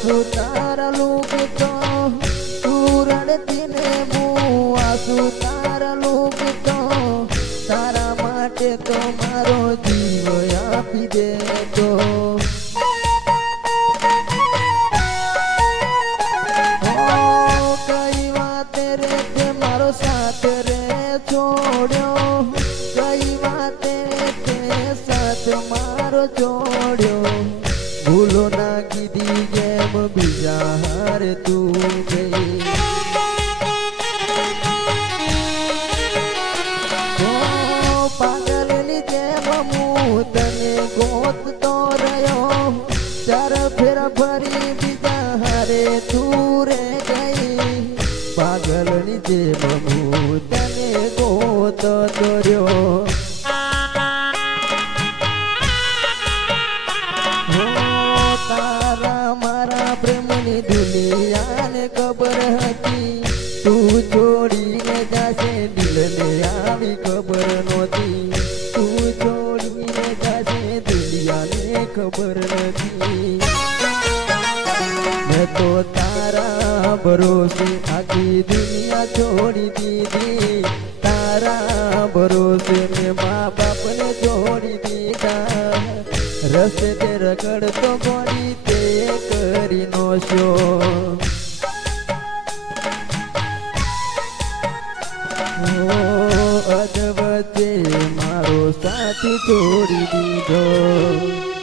તારા લુગતો તું રડતી ને હું આસુ તારા લુગતો તારા માટે તો મારો જીવ આપી દેતો કઈ વાત રે તે મારો સાથ રે છોડ્યો કઈ વાત રે તે સાથ મારો છોડ્યો ભૂલો ના કીધી જેમ બીજા હારે તું ગઈ પાગલની જેમ હું તને ગોતતો રહ્યો ચાર ફેર ફરી બીજા હારે તું રે ગઈ પાગલની જેમ હું તને ગોતતો રહ્યો તારા મારા પ્રેમની દુનિયાને ખબર હતી તું છોડીને જાશે દિલને આવી ખબર નહોતી તું છોડીને જાશે દુનિયાને ખબર નથી મેં તો તારા ભરોસે આખી દુનિયા છોડી દીધી તારા ભરોસે મેં મા બાપને છોડી દીધા રસ્તે તે રગડતો ગોળી તે કરી નો શો અધવચ્ચે મારો સાથી છોડી દીધો